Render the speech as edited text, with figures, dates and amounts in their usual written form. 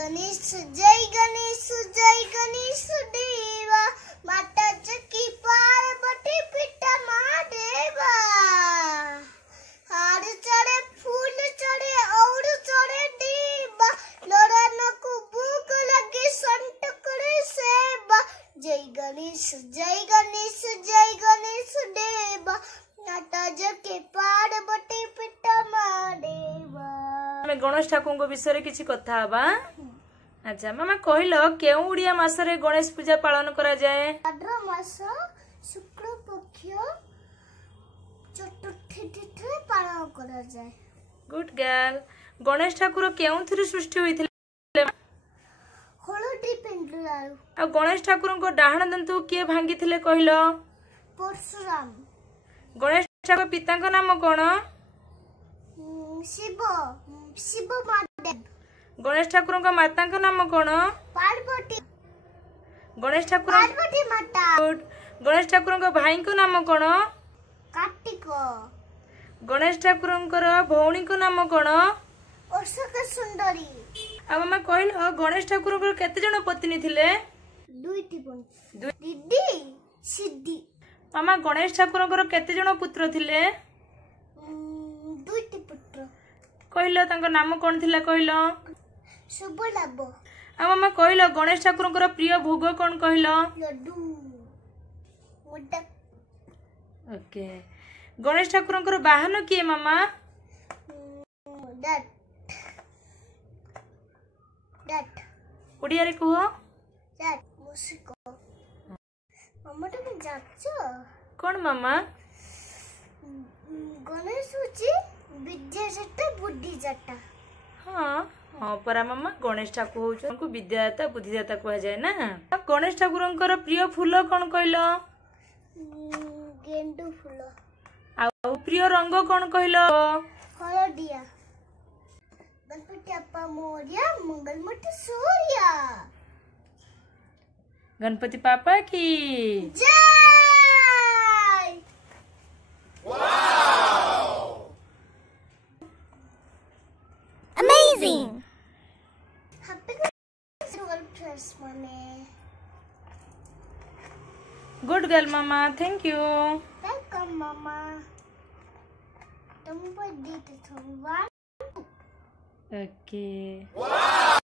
गणेश जय गणेश देवा माता चकी पार्वती पिता महादेवा हार चढ़े फूल चढ़े और चढ़े दीवा लड़न को भूख लगी संत करे सेवा जय गणेश देवा माता चकी पार्वती पिता महादेवा। गणेश ठाकुर विषय किसी कथा हबा। अच्छा मामा कहल केउ उड़िया मासरे गणेश पूजा पालन करा जाए? भाद्र मास शुक्ल पक्ष चतुर्थी तिथि पालन करा जाए। Good girl. गणेश ठाकुर केउथुरु सृष्टि होइथिले? हळदी पेंडुलारू। आ गणेश ठाकुर को डाहण दंतु किए भांगिथिले कहल? परशुराम। गणेश ठाकुर पिता को नाम कोन? शिव महादेव। गणेश ठाकुर को माता को नाम कोन? पार्वती। गणेश ठाकुर पार्वती माता। गणेश ठाकुर को भाई को नाम कोन? कार्तिक। गणेश ठाकुर भौणी को नाम कोन? अशोक सुंदरी। आ मामा कहल गणेश ठाकुर को केते जण पत्नी थिले? दुईटी पत्नी। दीदी सिद्धि। मामा गणेश ठाकुर केते जण पुत्र थिले? दुईटी पुत्र। कहल तांको नाम कोन थिला कहल? शुभ लाभ। आ मामा कहल गणेश ठाकुर प्रिय भोग कोन कहल? लड्डू मोदक। ओके। गणेश ठाकुर वाहन किए मामा? डट ओडिया रे कहो। डट मुसिक। मामा तुम जाचो कोन मामा? गणेश होची विद्या जटा बुद्धि जटा। हाँ हाँ परा मामा गणेश ठाकुर होचनको विद्यादाता बुद्धिदाता कहा जाए ना। गणेश ठाकुर प्रिय फूल कोन कहल? गेंडू फूल। आ प्रिय रंग कोन कहल? हळदिया। गणपति अप्पा मोरया मंगलमूर्ति सूर्या। गणपति पापा की जय। Amazing. Happy Christmas, Mommy. Good girl mama thank you. Welcome, Mama. तुम पर दी थी ओके।